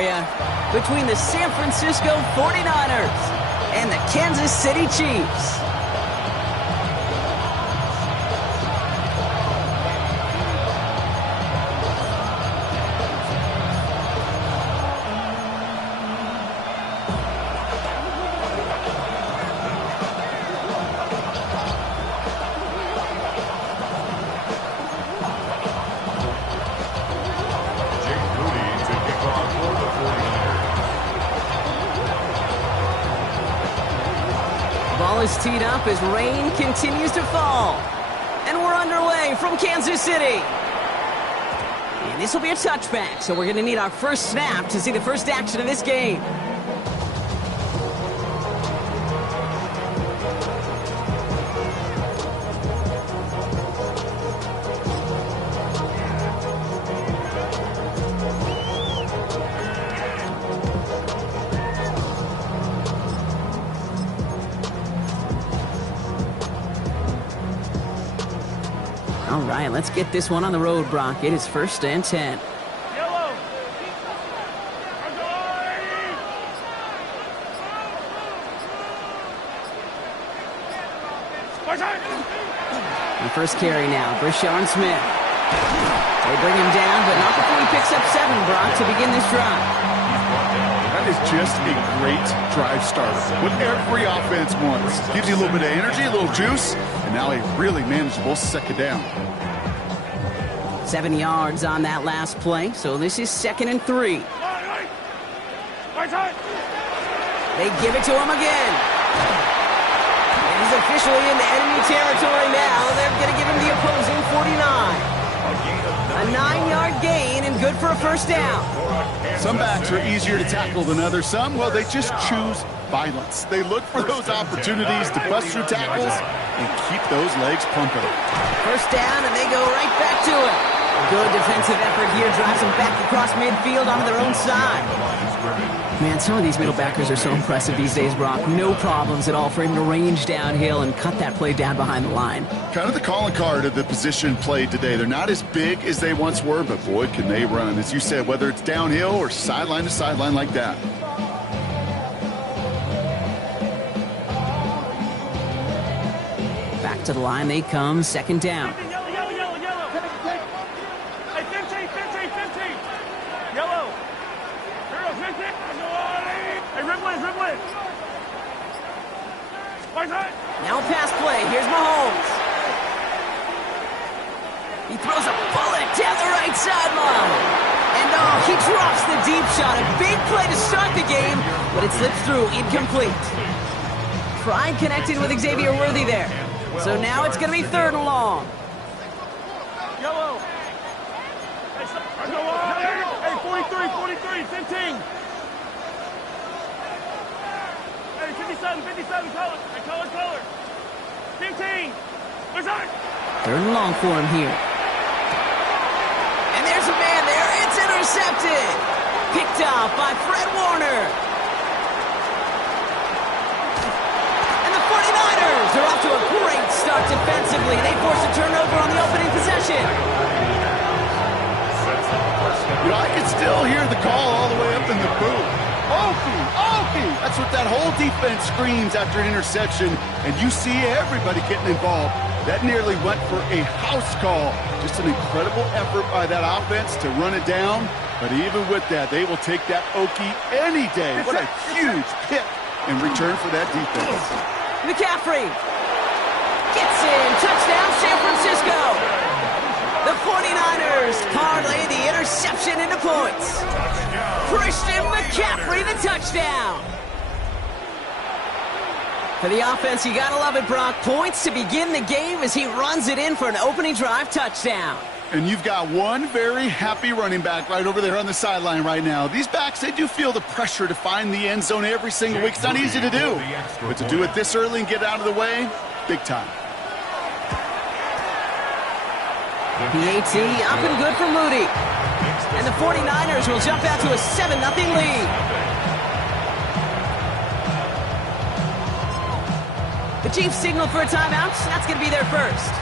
for you between the San Francisco 49ers and the Kansas City Chiefs. Ball is teed up as rain continues to fall. And we're underway from Kansas City. And this will be a touchback, so we're going to need our first snap to see the first action of this game. All right, let's get this one on the road, Brock. It is 1st and 10. Yellow. The first carry now, Brashard Smith. They bring him down, but not before he picks up 7, Brock, to begin this drive. That is just a great drive starter. What every offense wants. Gives you a little bit of energy, a little juice, and now a really manageable second down. 7 yards on that last play, so this is 2nd and 3. They give it to him again. And he's officially in the enemy territory now. They're going to give him the opposing 49. A 9-yard gain and good for a first down. Some backs are easier to tackle than others. Some, well, they just choose violence. They look for those opportunities to bust through tackles and keep those legs pumping. First down, and they go right back to it. Good defensive effort here, drives them back across midfield onto their own side. Man, some of these middle backers are so impressive these days, Brock. No problems at all for him to range downhill and cut that play down behind the line. Kind of the calling card of the position played today. They're not as big as they once were, but boy, can they run. As you said, whether it's downhill or sideline to sideline like that. Back to the line they come, 2nd down. Now a pass play. Here's Mahomes. He throws a bullet down the right sideline. And he drops the deep shot. A big play to start the game, but it slips through, incomplete. Pride connected with Xavier Worthy there. So now it's going to be 3rd and long. Yellow. Hey, 43, 15. Hey, 57, color. 15. Where's that? 3rd and long for him here. And there's a man there. It's intercepted. Picked off by Fred Warner. And the 49ers are off to a great start defensively. They force a turnover on the opening possession. You know, I can still hear the call all the way up in the booth. Okie! That's what that whole defense screams after an interception, and you see everybody getting involved. That nearly went for a house call. Just an incredible effort by that offense to run it down, but even with that, they will take that Okie any day. What a huge pick in return for that defense. McCaffrey gets in. Touchdown, San Francisco. The 49ers parlay the interception into points. Christian McCaffrey, the touchdown. For the offense, you gotta love it, Brock. Points to begin the game as he runs it in for an opening drive touchdown. And you've got one very happy running back right over there on the sideline right now. These backs, they do feel the pressure to find the end zone every single week. It's not easy to do. But to do it this early and get out of the way, big time. PAT up and good for Moody. And the 49ers will jump out to a 7-0 lead. The Chiefs signal for a timeout. That's going to be their first.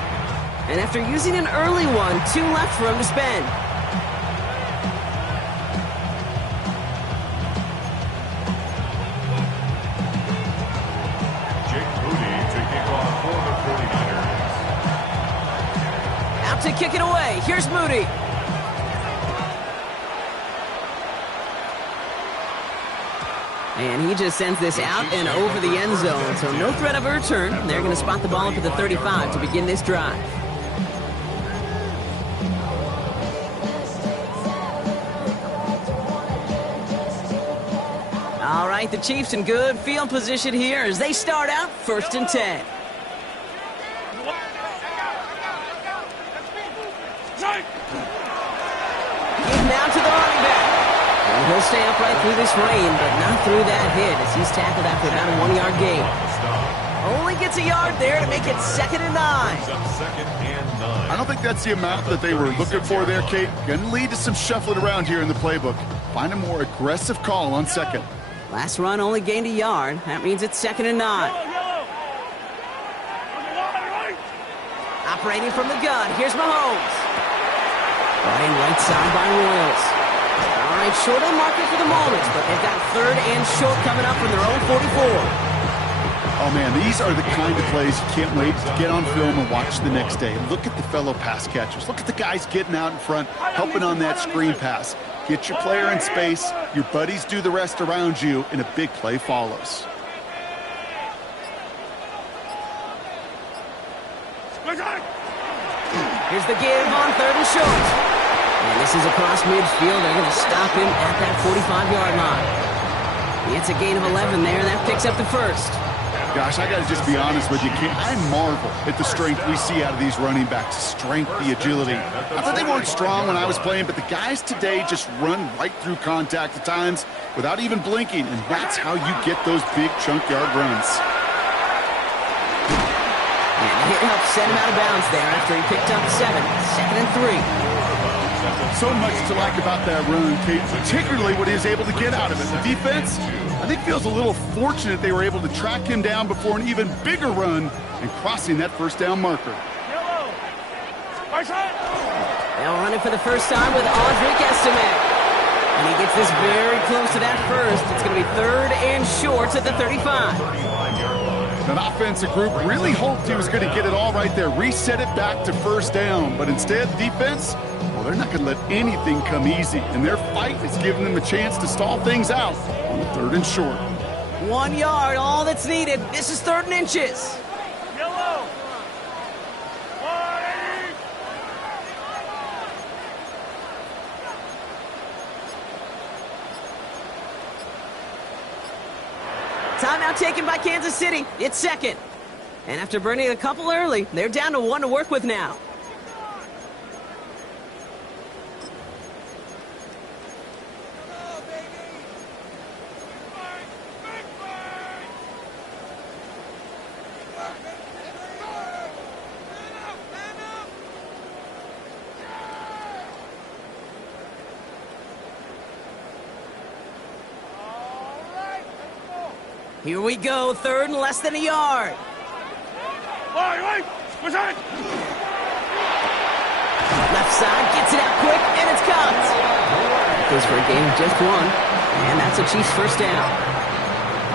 And after using an early one, 2 left for him to spend. to kick it away. Here's Moody. And he just sends this out and over the end zone, so no threat of a return. They're going to spot the ball up at the 35 to begin this drive. All right, the Chiefs in good field position here as they start out 1st and 10. Give now to the running back. And he'll stay upright through this rain, but not through that hit as he's tackled after about a 1-yard gain. Only gets a yard there to make it 2nd and 9. I don't think that's the amount that they were looking for there, Kate. Going to lead to some shuffling around here in the playbook. Find a more aggressive call on 2nd. Last run only gained a yard. That means it's 2nd and 9. Operating from the gun, here's Mahomes. Running right side by Royals. All right, short on marker for the moment, but they've got 3rd and short coming up from their own 44. Oh, man, these are the kind of plays you can't wait to get on film and watch the next day. Look at the fellow pass catchers. Look at the guys getting out in front, helping on that screen pass. Get your player in space, your buddies do the rest around you, and a big play follows. Here's the give on 3rd and short. And this is across midfield. They're going to stop him at that 45-yard line. It's a gain of 11 there, and that picks up the 1st. Gosh, I got to just be honest with you, Kate. I marvel at the strength we see out of these running backs. The strength, the agility. I thought they weren't strong when I was playing, but the guys today just run right through contact at times without even blinking, and that's how you get those big chunk yard runs. And the hit helped send him out of bounds there after he picked up 7. 2nd and 3. So much to like about that run, Kate, particularly what he was able to get out of it. The defense, I think, feels a little fortunate they were able to track him down before an even bigger run and crossing that 1st down marker. They'll run it for the first time with Audric Estime. And he gets this very close to that 1st. It's going to be 3rd and short at the 35. That offensive group really hoped he was going to get it all right there, reset it back to 1st down. But instead, defense, well, they're not going to let anything come easy. And their fight is giving them a chance to stall things out on the 3rd and short. 1 yard, all that's needed. This is 3rd and inches. Yellow. Timeout taken by Kansas City. It's 2nd. And after burning a couple early, they're down to 1 to work with now. Here we go, 3rd and less than a yard. Left side, gets it out quick, and it's caught. Goes for a gain of just 1, and that's a Chiefs 1st down.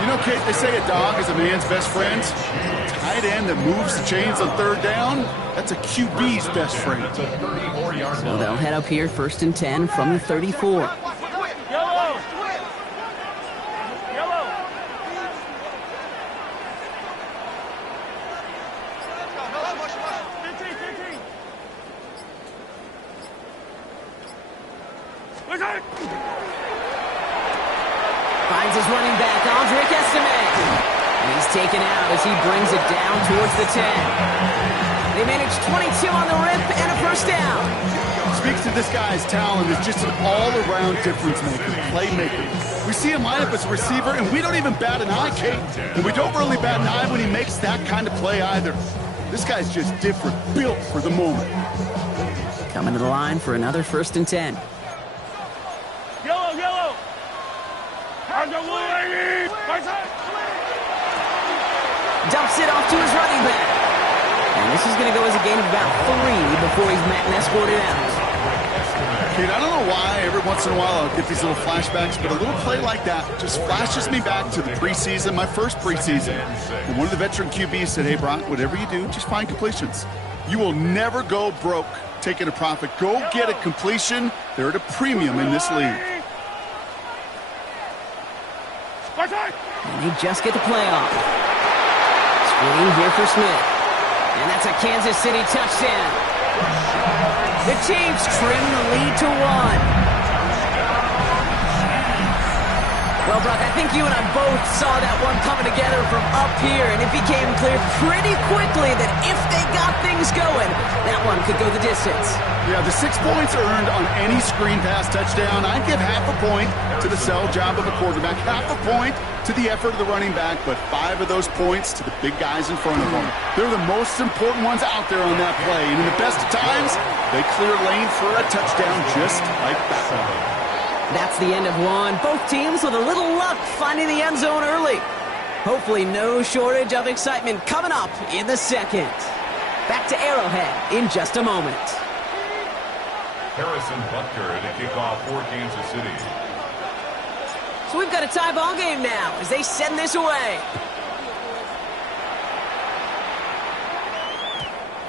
You know, Kate, they say a dog is a man's best friend. A tight end that moves the chains on 3rd down, that's a QB's best friend. So they'll head up here, 1st and 10 from the 34. Finds his running back, Audric Estime. And he's taken out as he brings it down towards the 10. They managed 22 on the rip and a 1st down. Speaks to this guy's talent as just an all-around difference maker, playmaker. We see him line up as a receiver, and we don't even bat an eye, Kate. And we don't really bat an eye when he makes that kind of play either. This guy's just different, built for the moment. Coming to the line for another 1st and 10. Yellow. Dumps it off to his running back. And this is going to go as a gain of about 3 before he's met and escorted out. Kate, I don't know why every once in a while I'll get these little flashbacks, but a little play like that just flashes me back to the preseason, my first preseason. And one of the veteran QBs said, hey, Brock, whatever you do, just find completions. You will never go broke taking a profit. Go get a completion. They're at a premium in this league. And they just get the playoff. Screen here for Smith. And that's a Kansas City touchdown. The Chiefs trim the lead to 1. Well, Brock, I think you and I both saw that one coming together from up here, and it became clear pretty quickly that if they got things going, that one could go the distance. Yeah, the 6 points earned on any screen pass touchdown. I'd give half a point to the sell job of a quarterback, half a point to the effort of the running back, but 5 of those points to the big guys in front of them. They're the most important ones out there on that play, and in the best of times, they clear lane for a touchdown just like that. That's the end of one. Both teams with a little luck finding the end zone early. Hopefully no shortage of excitement coming up in the second. Back to Arrowhead in just a moment. Harrison Butker to kick off for Kansas City. So we've got a tie ball game now as they send this away.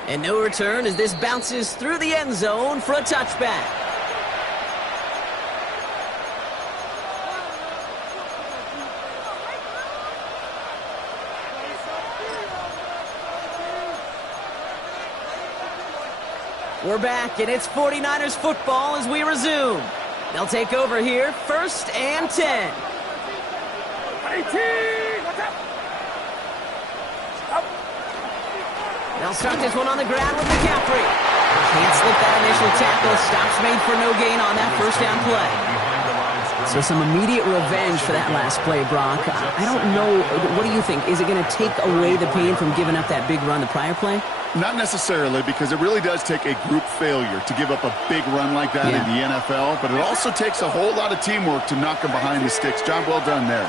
And no return as this bounces through the end zone for a touchback. We're back, and it's 49ers football as we resume. They'll take over here, 1st and 10. They'll start this one on the ground with McCaffrey. Can't slip that initial tackle. Stops made for no gain on that first down play. So some immediate revenge for that last play, Brock. I don't know. What do you think? Is it going to take away the pain from giving up that big run the prior play? Not necessarily, because it really does take a group failure to give up a big run like that in the NFL, but it also takes a whole lot of teamwork to knock them behind the sticks. Job well done there.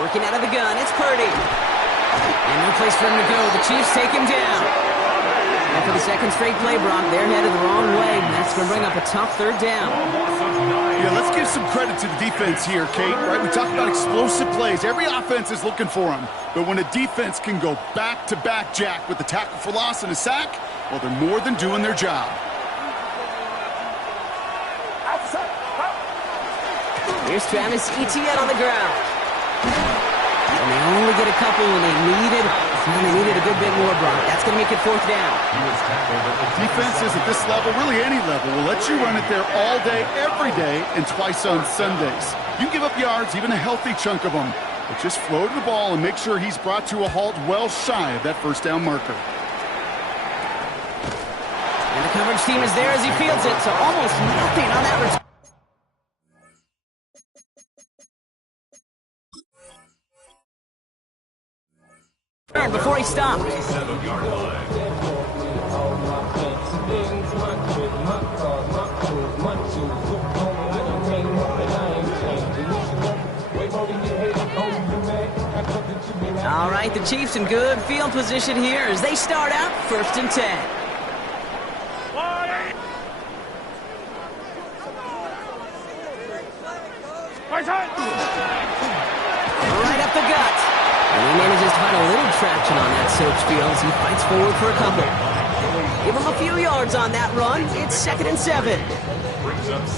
Working out of the gun, it's Purdy. And no place for him to go. The Chiefs take him down. And for the second straight play, Brock, they're headed the wrong way, and that's going to bring up a tough 3rd down. Yeah, let's give some credit to the defense here, Kate. Right, we talk about explosive plays. Every offense is looking for them. But when a defense can go back-to-back, Jack, with the tackle for loss and a sack, well, they're more than doing their job. Here's Travis Etienne on the ground. And they only get a couple when they needed a good bit more, Brock. That's going to make it 4th down. Defenses at this level, really any level, will let you run it there all day, every day, and twice on Sundays. You can give up yards, even a healthy chunk of them, but just flow to the ball and make sure he's brought to a halt well shy of that 1st down marker. And the coverage team is there as he fields it, so almost nothing on that return. Before he stopped. All right, the Chiefs in good field position here as they start out 1st and 10. Right up the gut. And he manages to find a little traction on that Soaps field as he fights forward for a couple. Give him a few yards on that run. It's 2nd and 7.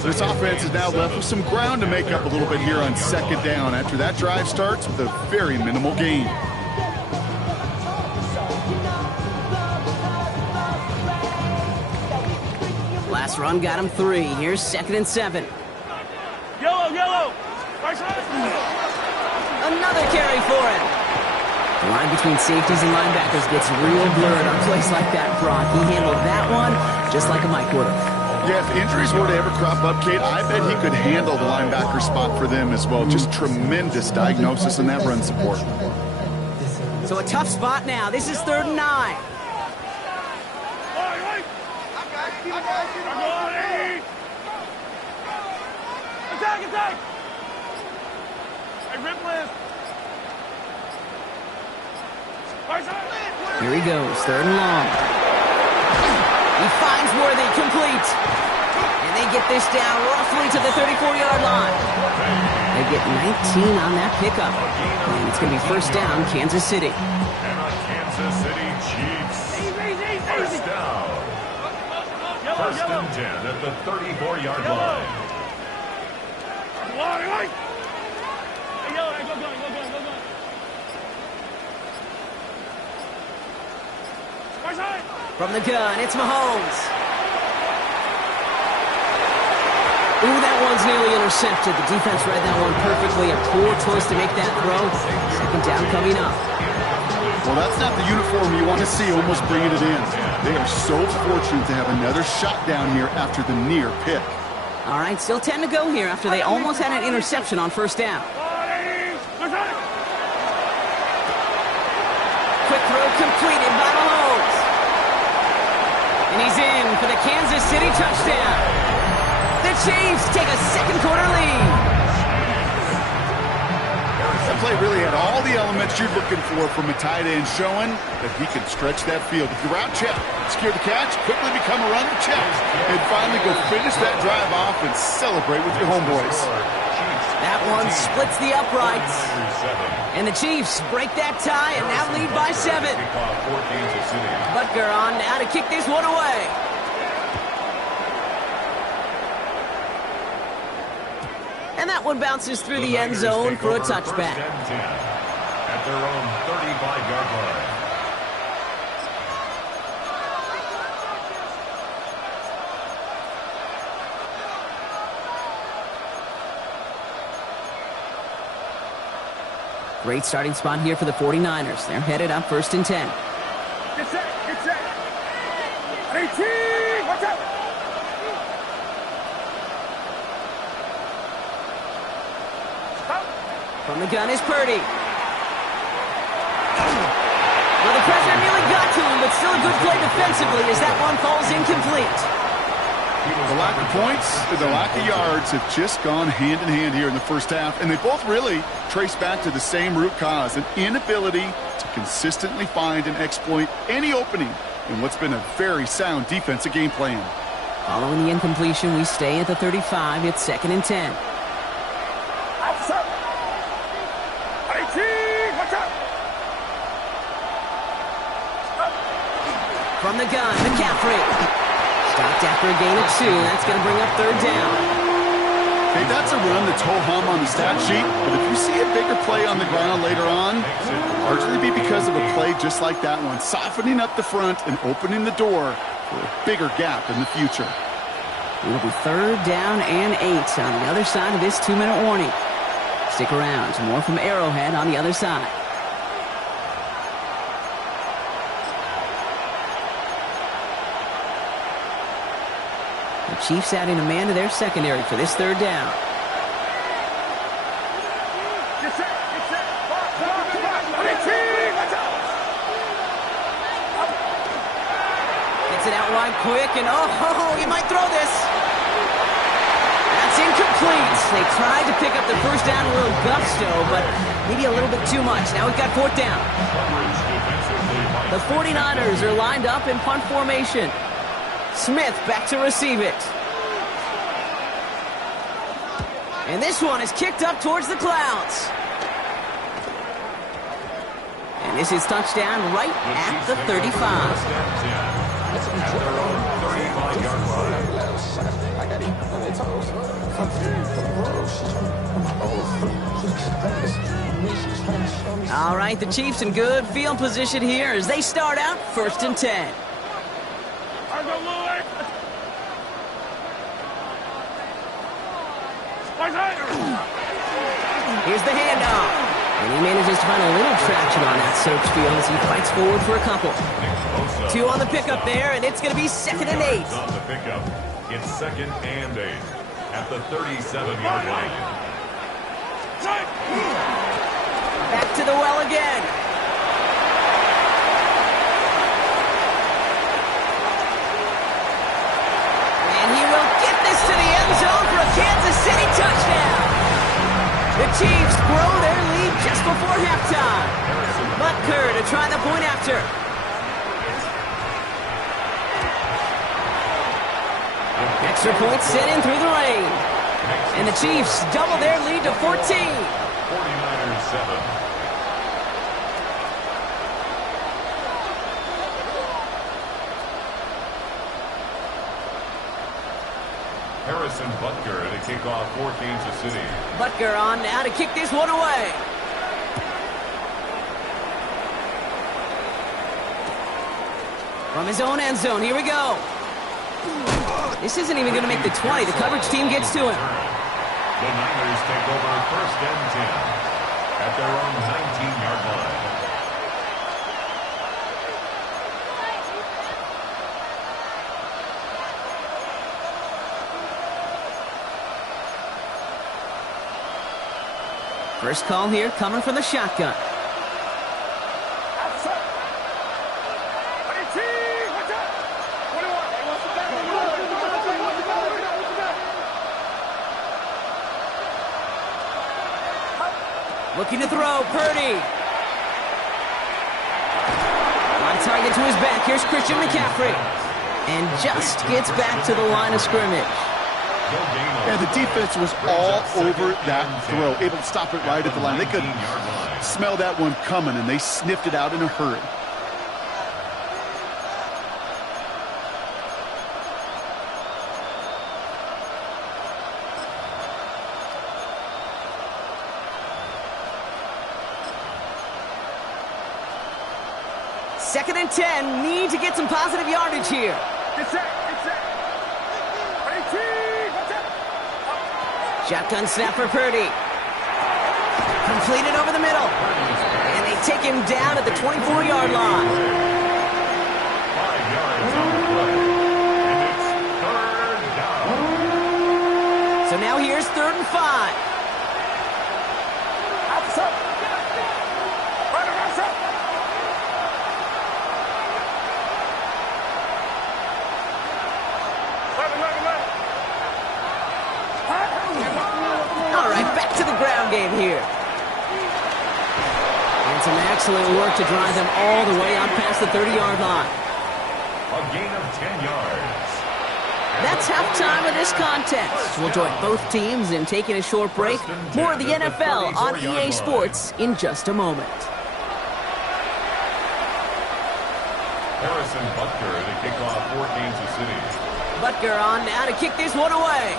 This offense is now left with some ground to make up a little bit here on 2nd down after that drive starts with a very minimal gain. Last run got him 3. Here's 2nd and 7. Yellow. Another carry for him. The line between safeties and linebackers gets real blurred on plays like that, Brock. He handled that one just like a Mike would have. Yeah, if injuries were to ever crop up, Kate, I bet he could handle the linebacker spot for them as well. Just tremendous diagnosis in that run support. So a tough spot now. This is 3rd and 9. Attack! Hey, rip list. Here he goes, 3rd and long. He finds Worthy, complete. And they get this down roughly to the 34-yard line. They get 19 on that pickup. And it's going to be 1st down, Kansas City. And a Kansas Kansas City Chiefs. First down. First and 10 at the 34-yard line. From the gun, it's Mahomes. Ooh, that one's nearly intercepted. The defense read that one perfectly. A poor choice to make that throw. Second down coming up. Well, that's not the uniform you want to see almost bringing it in. They are so fortunate to have another shot down here after the near pick. All right, still 10 to go here after they almost had an interception on first down. Quick throw completed by Mahomes. And he's in for the Kansas City touchdown. The Chiefs take a second quarter lead. That play really had all the elements you're looking for from a tight end, showing that he can stretch that field. If you're out check, secure the catch, quickly become a run the check, and finally go finish that drive off and celebrate with your homeboys. That one splits the uprights. And the Chiefs break that tie and now lead by 7. Butker on now to kick this one away. And that one bounces through the end zone for a touchback. At their own 35-yard line. Great starting spot here for the 49ers. They're headed up first and 10. Get set, get set. 18, watch out. From the gun is Purdy. Well, the pressure nearly got to him, but still a good play defensively as that one falls incomplete. The lack of points and the lack of yards have just gone hand in hand here in the first half, and they both really trace back to the same root cause, an inability to consistently find and exploit any opening in what's been a very sound defensive game plan. Following the incompletion, we stay at the 35. It's second and 10. Outside. 18, watch out. From the gun, McCaffrey. Stopped after a gain of 2. That's going to bring up third down. Hey, that's a run that's ho-hum on the stat sheet, but if you see a bigger play on the ground later on, it'll largely be because of a play just like that one, softening up the front and opening the door for a bigger gap in the future. It'll be third down and 8 on the other side of this 2-minute warning. Stick around. More from Arrowhead on the other side. The Chiefs adding a man to their secondary for this third down. Get set, get set. 18, watch out. Gets it out wide quick, and oh, he might throw this. That's incomplete. They tried to pick up the first down a little gusto, but maybe a little bit too much. Now we've got fourth down. The 49ers are lined up in punt formation. Smith back to receive it. And this one is kicked up towards the clouds. And this is touchdown right at the 35. All right, the Chiefs in good field position here as they start out first and 10. Here's the handoff. And he manages to find a little traction on that search field as he fights forward for a couple. 2 on the pickup there, and it's going to be second and 8. On the pickup, it's second and 8 at the 37-yard line. Back to the well again. And he will get this to the end zone for a Kansas City touchdown. The Chiefs grow their lead just before halftime. Butker to try the point after. Extra point sent in through the rain. And the Chiefs double their lead to 14. 49ers 7. Harrison Butker to kick off for Kansas City. Butker on now to kick this one away. From his own end zone, here we go. This isn't even going to make the 20. The coverage team gets to him. The Niners take over 1st and 10 at their own 19-yard line. First call here coming from the shotgun. Looking to throw, Purdy. On target to his back. Here's Christian McCaffrey. And just gets back to the line of scrimmage. Yeah, the defense was all over that throw, able to stop it right at the line. They could smell that one coming, and they sniffed it out in a hurry. Second and 10. Need to get some positive yardage here. Get set. Shotgun snap for Purdy. Completed over the middle. And they take him down at the 24-yard line. 5 yards on the play. And it's 3rd down. So now here's 3rd and 5. All right, back to the ground game here. And some excellent work to drive them all the way up past the 30-yard line. A gain of 10 yards. That's halftime of this contest. We'll join both teams in taking a short break. More of the NFL on EA Sports in just a moment. Harrison Butker to kick off for Kansas City. Butker on now to kick this one away.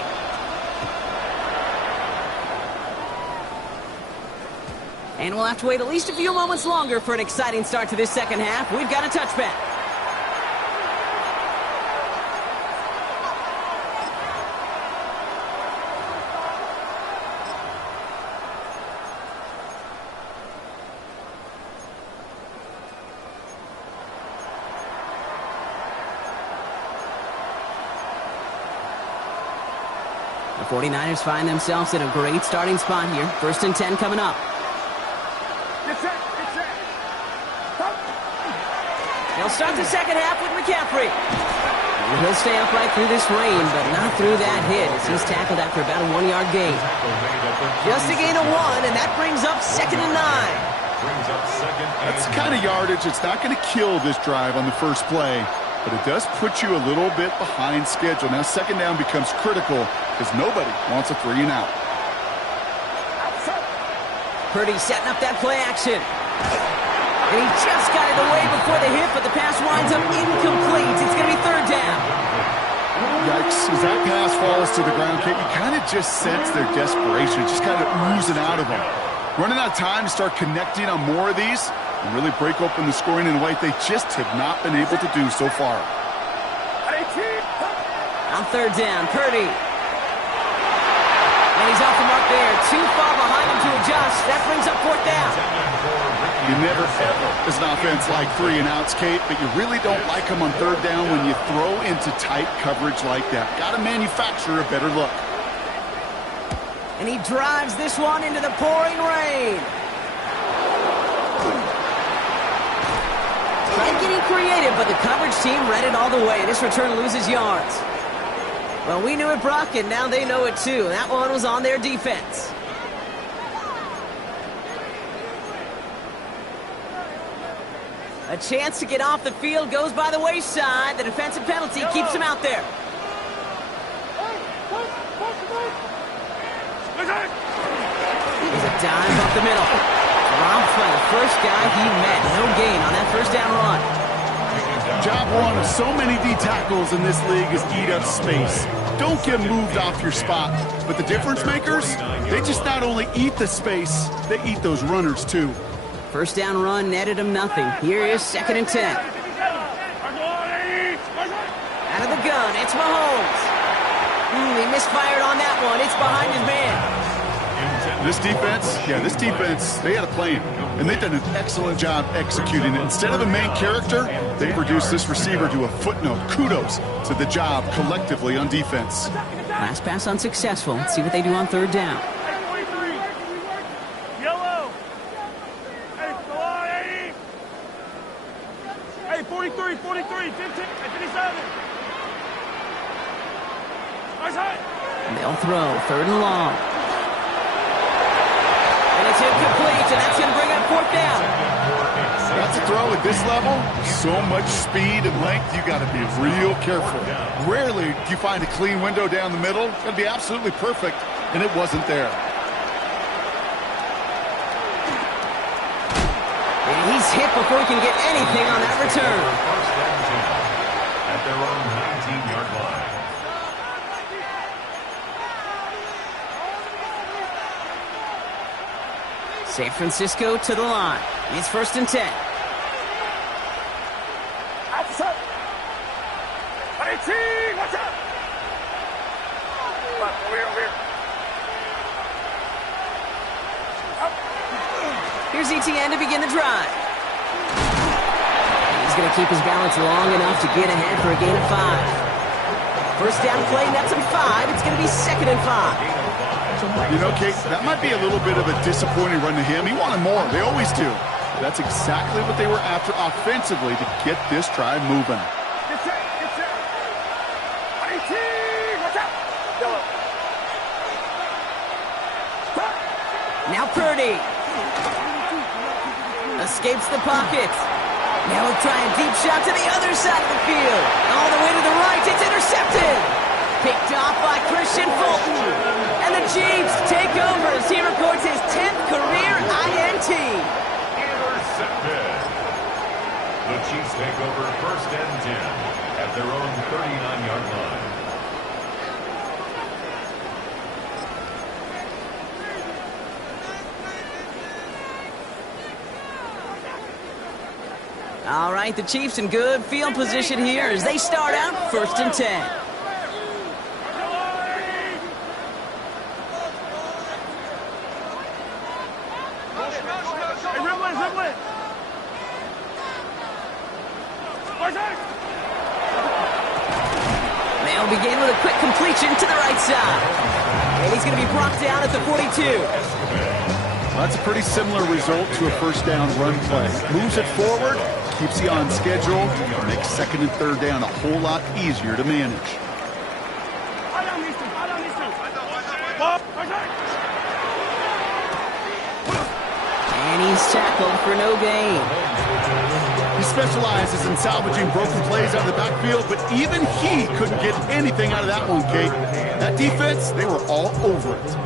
And we'll have to wait at least a few moments longer for an exciting start to this second half. We've got a touchback. The 49ers find themselves in a great starting spot here. 1st and 10 coming up. They'll start the second half with McCaffrey. He'll stay upright through this rain, but not through that hit as he's tackled after about a 1-yard gain. Just a gain of 1, and that brings up 2nd and 9. That's the kind of yardage it's not going to kill this drive on the first play, but it does put you a little bit behind schedule. Now 2nd down becomes critical because nobody wants a 3 and out. Purdy setting up that play action. And he just got it away before the hit, but the pass winds up incomplete. It's going to be 3rd down. Yikes. As that pass falls to the ground, Kate, you kind of just sense their desperation. Just kind of oozing out of them. Running out of time to start connecting on more of these and really break open the scoring in a way they just have not been able to do so far. On 3rd down, Purdy. And he's off the mark there. Too far behind him to adjust. That brings up 4th down. You never, ever, as an offense, like 3 and outs, Kate, but you really don't like them on 3rd down when you throw into tight coverage like that. Got to manufacture a better look. And he drives this one into the pouring rain. Tried getting creative, but the coverage team read it all the way. This return loses yards. Well, we knew it, Brock, and now they know it too. That one was on their defense. A chance to get off the field goes by the wayside. The defensive penalty keeps him out there. Here's a dive up the middle. Dropped by the first guy he met. No gain on that 1st down run. Job one of so many D tackles in this league is eat up space. Don't get moved off your spot. But the difference makers, they just not only eat the space, they eat those runners too. First down run netted him nothing. Here is 2nd and 10. Out of the gun, it's Mahomes. He misfired on that one. It's behind his man. This defense, they had a plan, and they've done an excellent job executing it. Instead of a main character, they've reduced this receiver to a footnote. Kudos to the job collectively on defense. Last pass unsuccessful. Let's see what they do on 3rd down. Yellow. Hey, 43, 43, 15, 57. They'll throw 3rd and long. And it's incomplete, and that's going to bring up 4th down. That's a throw at this level. So much speed and length, you got to be real careful. Rarely do you find a clean window down the middle. It's going to be absolutely perfect, and it wasn't there. And he's hit before he can get anything on that return. First and 10 at their own 19-yard line. San Francisco to the line. It's 1st and 10. Outside. 18, watch out. Over here. Here's ETN to begin the drive. He's going to keep his balance long enough to get ahead for a gain of 5. First down play, nets him 5. It's going to be 2nd and 5. You know, Kate, that might be a little bit of a disappointing run to him. He wanted more. They always do. That's exactly what they were after offensively to get this drive moving. Get set. 18, watch out. Yellow. Now Purdy. Escapes the pocket. Now he'll try a deep shot to the other side of the field. All the way to the right. It's intercepted. Picked off by Christian Fulton. And the Chiefs take over as he records his 10th career INT. Intercepted. The Chiefs take over 1st and 10 at their own 39-yard line. All right, the Chiefs in good field position here as they start out 1st and 10. They'll begin with a quick completion to the right side. And he's going to be brought down at the 42. Well, that's a pretty similar result to a first down run play. Moves it forward, keeps you on schedule, makes 2nd and 3rd down a whole lot easier to manage. And he's tackled for no gain. He specializes in salvaging broken plays out of the backfield, but even he couldn't get anything out of that one, Kate. That defense, they were all over it.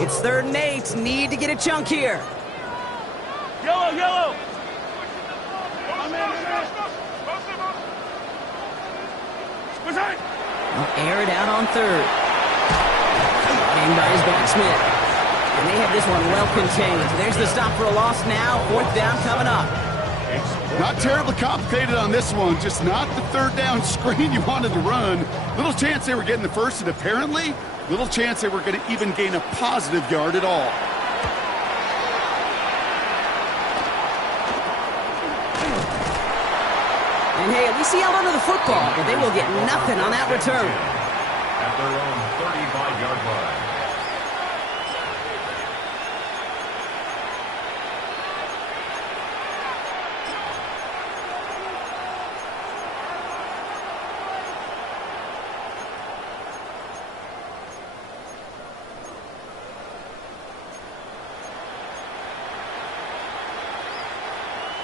It's 3rd and 8. Need to get a chunk here. Yellow. They'll air it out on 3rd. Aimed by his back Smith. And they have this one well contained. There's the stop for a loss now. 4th down coming up. Not terribly complicated on this one, just not the 3rd down screen you wanted to run. Little chance they were getting the first, and apparently, little chance they were going to even gain a positive yard at all. And hey, at least he held onto the football, but they will get nothing on that return. At their own 35-yard line.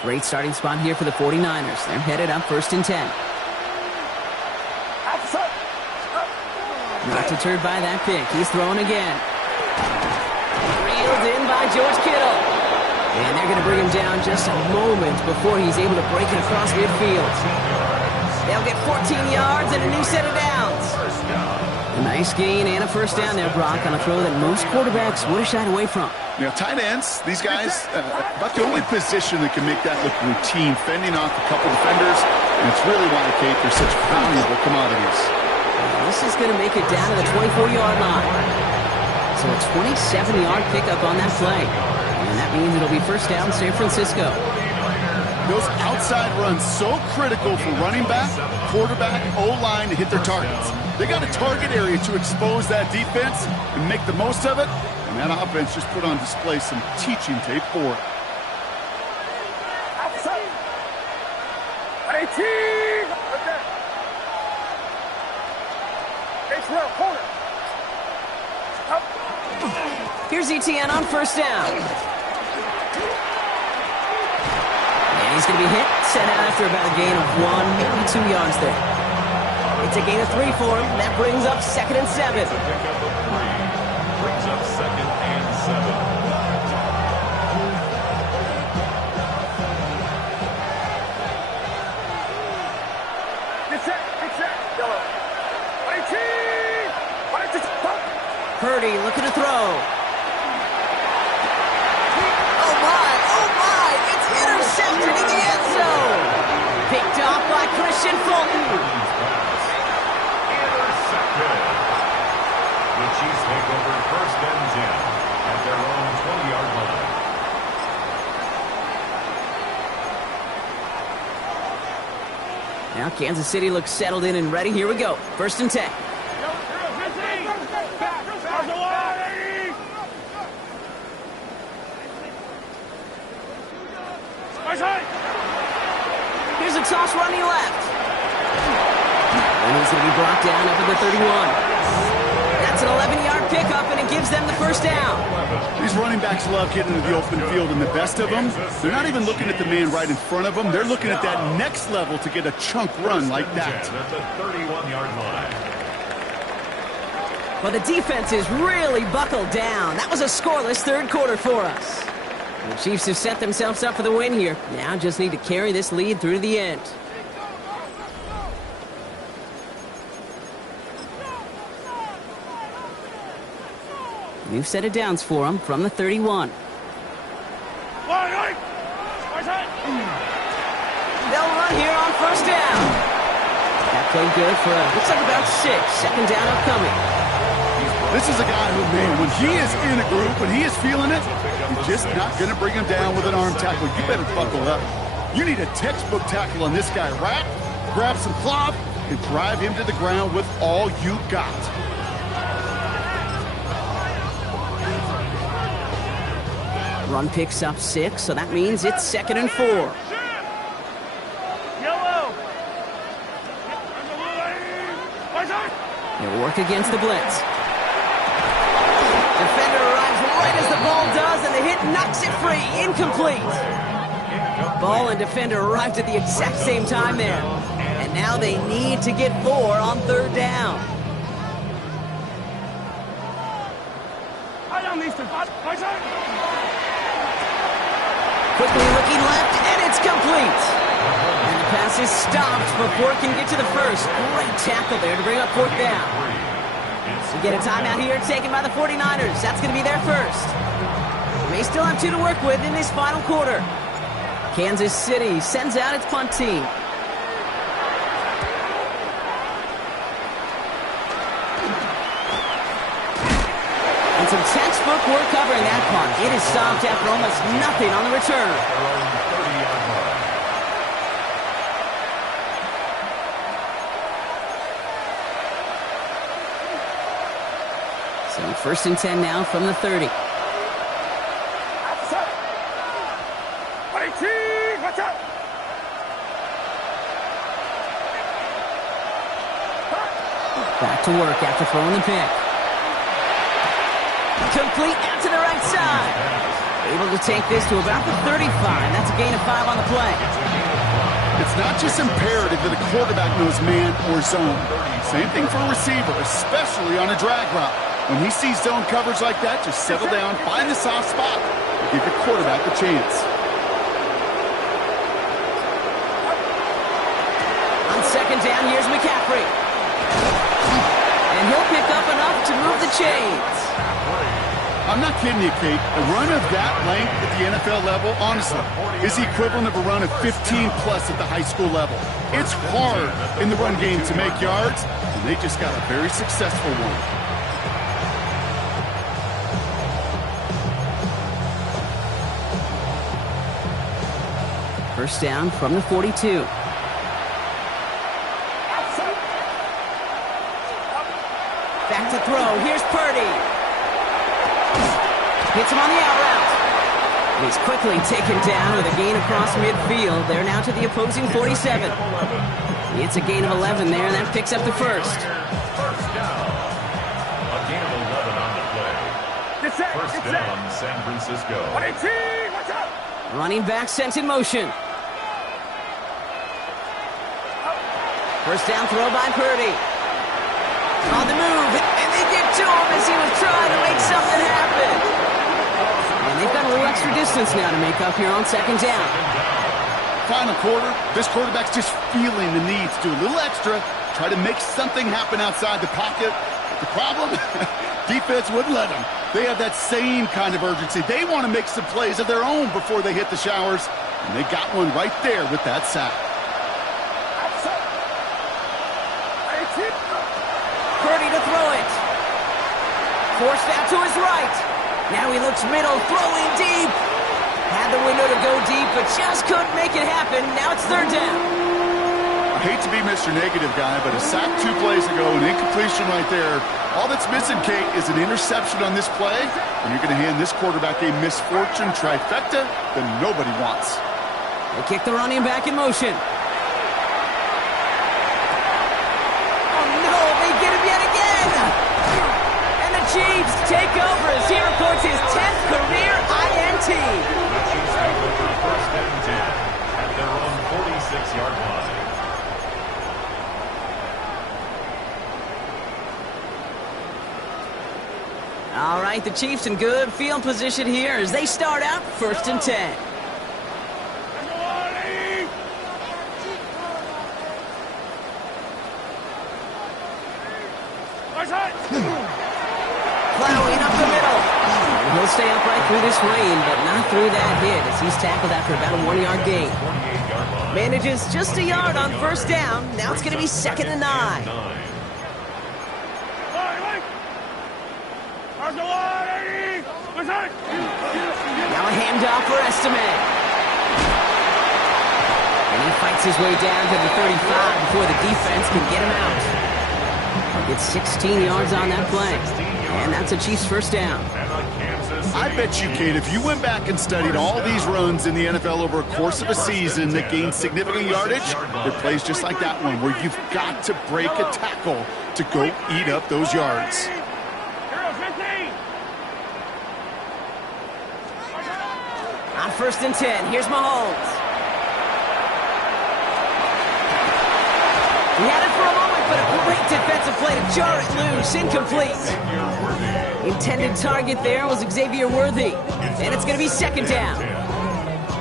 Great starting spot here for the 49ers. They're headed up 1st and 10. Not deterred by that pick. He's throwing again. Reeled in by George Kittle. And they're going to bring him down just a moment before he's able to break it across midfield. They'll get 14 yards and a new set of downs. A nice gain and a first down there, Brock, on a throw that most quarterbacks would have shied away from. You know, tight ends, these guys, about the only position that can make that look routine, fending off a couple defenders, and it's really why, Kate, they're such valuable commodities. This is going to make it down to the 24-yard line. So a 27-yard pickup on that play. And that means it'll be first down San Francisco. Those outside runs so critical for running back, quarterback, O-line to hit their targets. They got a target area to expose that defense and make the most of it. And that offense just put on display some teaching tape for it. Outside. 18. Right there. H-Well, corner. Up. Here's ETN on first down. And he's going to be hit, sent out after about a gain of 1, maybe 2 yards there. It's a gain of 3 for him. That brings up 2nd and 7. Brings up 2nd and 7. Purdy looking to throw. Oh my, it's intercepted in the end zone. Picked off by Christian Fulton. Intercepted. The Chiefs take over 1st and 10 at their own 20-yard line. Now Kansas City looks settled in and ready. Here we go. 1st and 10. Here's a toss running left. And he's going to be brought down up at the 31. That's an 11-yard pickup, and it gives them the first down. These running backs love getting into the open field, and the best of them, they're not even looking at the man right in front of them. They're looking at that next level to get a chunk run like that. At the 31-yard line. Well, the defense is really buckled down. That was a scoreless 3rd quarter for us. The Chiefs have set themselves up for the win here. Now just need to carry this lead through to the end. New set of downs for them from the 31. They'll run here on first down. That played good for, looks like about 6. 2nd down upcoming. This is a guy who, man, when he is in a group, when he is feeling it, you're just not going to bring him down with an arm tackle. You better buckle up. You need a textbook tackle on this guy. Wrap, grab some cloth, and drive him to the ground with all you got. Run picks up 6, so that means it's 2nd and 4. They'll work against the blitz. Defender arrives right as the ball does, and the hit knocks it free. Incomplete. Ball and defender arrived at the exact same time there. And now they need to get 4 on 3rd down. Quickly looking left, and it's complete. And the pass is stopped before it can get to the first. Great tackle there to bring up 4th down. We get a timeout here taken by the 49ers. That's going to be their first. They still have 2 to work with in this final quarter. Kansas City sends out its punt team. And some textbook work covering that punt. It is stopped after almost nothing on the return. So 1st and 10 now from the 30. Back to work after throwing the pick. Complete out to the right side. Able to take this to about the 35. That's a gain of 5 on the play. It's not just imperative that a quarterback knows man or zone. Same thing for a receiver, especially on a drag route. When he sees zone coverage like that, just settle down, find the soft spot, and give your quarterback a chance. On second down, here's McCaffrey. And he'll pick up enough to move the chains. I'm not kidding you, Kate. A run of that length at the NFL level, honestly, is the equivalent of a run of 15-plus at the high school level. It's hard in the run game to make yards, and they just got a very successful one. First down from the 42. Back to throw. Here's Purdy. Hits him on the out route. And he's quickly taken down with a gain across midfield. They're now to the opposing 47. It's a gain of 11 there, and that picks up the first. First down. A gain of 11 on the play. First down, San Francisco. Watch out! Running back sent in motion. First down throw by Purdy. On the move, and they get to him as he was trying to make something happen. And they've got a little extra distance now to make up here on second down. Final quarter, this quarterback's just feeling the need to do a little extra, try to make something happen outside the pocket. But the problem, defense wouldn't let them. They have that same kind of urgency. They want to make some plays of their own before they hit the showers, and they got one right there with that sack. Purdy to throw it. Forced out to his right. Now he looks middle, throwing deep. Had the window to go deep, but just couldn't make it happen. Now it's third down. I hate to be Mr. Negative guy, but a sack 2 plays ago, an incompletion right there. All that's missing, Kate, is an interception on this play, and you're going to hand this quarterback a misfortune trifecta that nobody wants. They kick the running back in motion. Chiefs take over as he records his 10th career INT. The Chiefs take over first and 10 at their own 46-yard line. All right, the Chiefs in good field position here as they start out first and 10. Plowing up the middle. He'll stay upright through this rain, but not through that hit as he's tackled after about a 1-yard gain. Manages just a yard on first down. Now it's going to be second and 9. Now a handoff for Estime. And he fights his way down to the 35 before the defense can get him out. Gets 16 yards on that play. And that's a Chiefs first down. I bet you, Kate, if you went back and studied all these runs in the NFL over a course of a season that gained significant yardage, there are plays just like that one where you've got to break a tackle to go eat up those yards. On first and 10, here's Mahomes. He had it for a moment, but a great defensive play to jar it loose. Incomplete. Intended target there was Xavier Worthy. And it's going to be second down.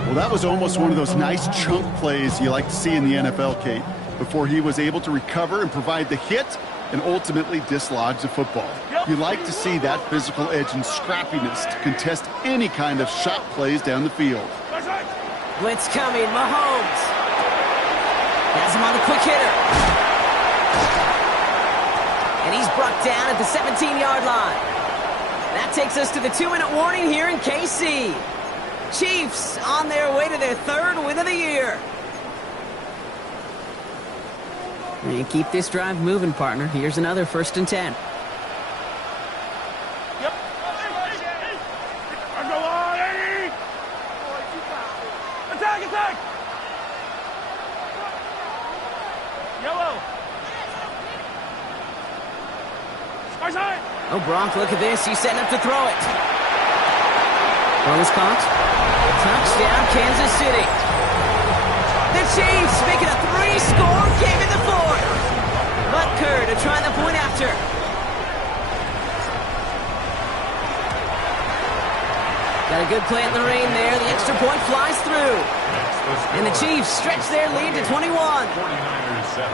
Well, that was almost one of those nice chunk plays you like to see in the NFL, Kate, before he was able to recover and provide the hit and ultimately dislodge the football. You like to see that physical edge and scrappiness to contest any kind of shot plays down the field. Blitz coming, Mahomes. Has him on the quick hitter. And he's brought down at the 17-yard line. That takes us to the 2-minute warning here in KC. Chiefs on their way to their 3rd win of the year. And keep this drive moving, partner. Here's another first and 10. Yep. Attack, attack! Yellow. Oh, Brock, look at this. He's setting up to throw it. Ball is caught. Touchdown, Kansas City. The Chiefs making a 3-score game in the 4th. Butker to try the point after. Got a good play in the rain there. The extra point flies through. And the Chiefs stretch their lead to 21. 49ers 7.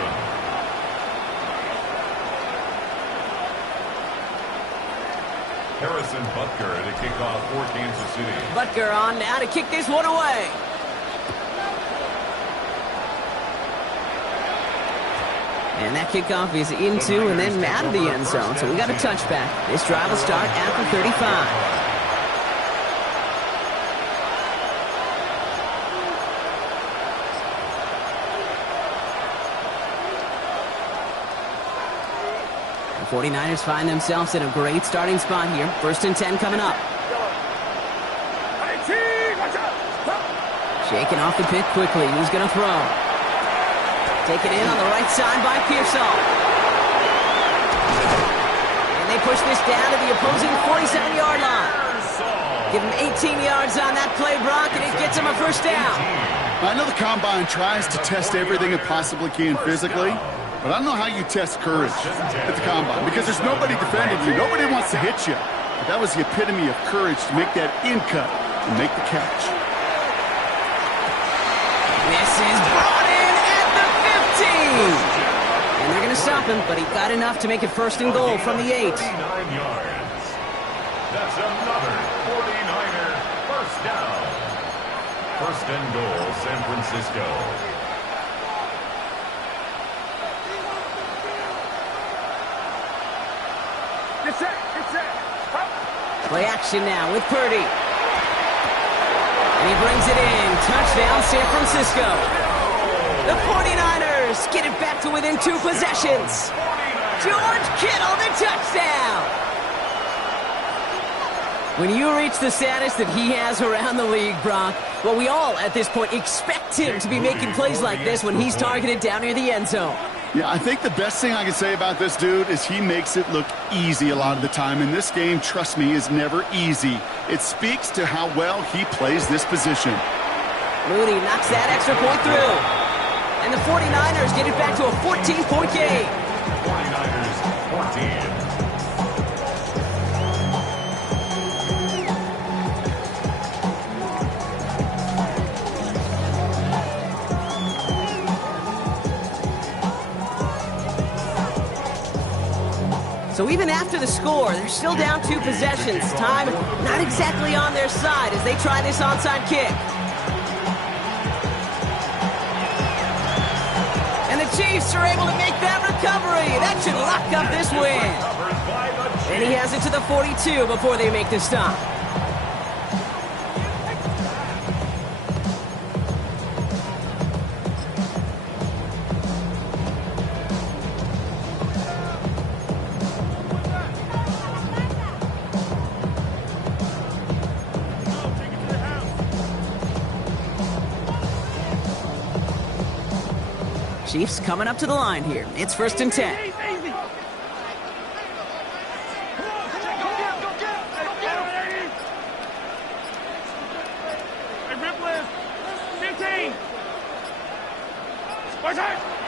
Harrison Butker to kick off for Kansas City. Butker on now to kick this one away. And that kickoff is into and then out of the end zone. So we got a touchback. This drive will start after 35. The 49ers find themselves in a great starting spot here. 1st and 10 coming up. Shaking off the pit quickly. Who's going to throw? Taken in on the right side by Pearsall. And they push this down to the opposing 47-yard line. Give him 18 yards on that play, Brock, and it gets him a 1st down. I know the Combine tries to test everything it possibly can physically, but I don't know how you test courage at the Combine because there's nobody defending you. Nobody wants to hit you. But that was the epitome of courage to make that in cut and make the catch. This is brought in at the 15. And they're going to stop him, but he got enough to make it 1st and goal from the 8. 49 yards. That's another 49er 1st down. 1st and goal, San Francisco. Play action now with Purdy. And he brings it in. Touchdown, San Francisco. The 49ers get it back to within 2 possessions. George Kittle, the touchdown. When you reach the status that he has around the league, Brock, well, we all at this point expect him to be making plays like this when he's targeted down near the end zone. Yeah, I think the best thing I can say about this dude is he makes it look easy a lot of the time. And this game, trust me, is never easy. It speaks to how well he plays this position. Mooney knocks that extra point through. And the 49ers get it back to a 14-point game. 49ers 14. So even after the score, they're still down 2 possessions. Time not exactly on their side as they try this onside kick. And the Chiefs are able to make that recovery. That should lock up this win. And he has it to the 42 before they make the stop. Chiefs coming up to the line here. It's 1st and 10.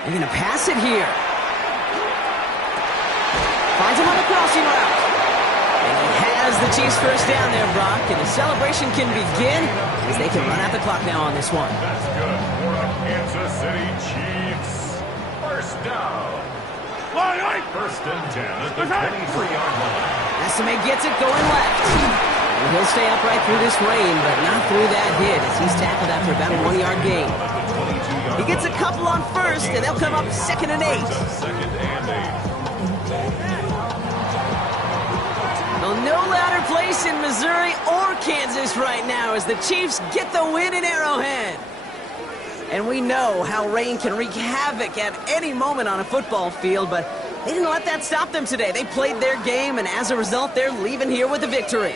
They're going to pass it here. Finds him on the crossing route. And he has the Chiefs 1st down there, Brock. And the celebration can begin as they can run out the clock now on this one. That's good for the Kansas City Chiefs. 1st down. 1st and 10 at the 23-yard line. Estimate gets it going left. And he'll stay upright through this rain, but not through that hit as he's tackled after about a 1-yard gain. He gets a couple on 1st, and they'll come up 2nd and 8. 2nd and 8. Well, no louder place in Missouri or Kansas right now as the Chiefs get the win in Arrowhead. And we know how rain can wreak havoc at any moment on a football field, but they didn't let that stop them today. They played their game, and as a result, they're leaving here with a victory.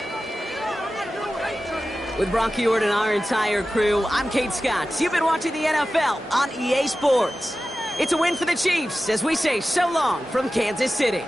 With Brock Huard and our entire crew, I'm Kate Scott. You've been watching the NFL on EA Sports. It's a win for the Chiefs as we say so long from Kansas City.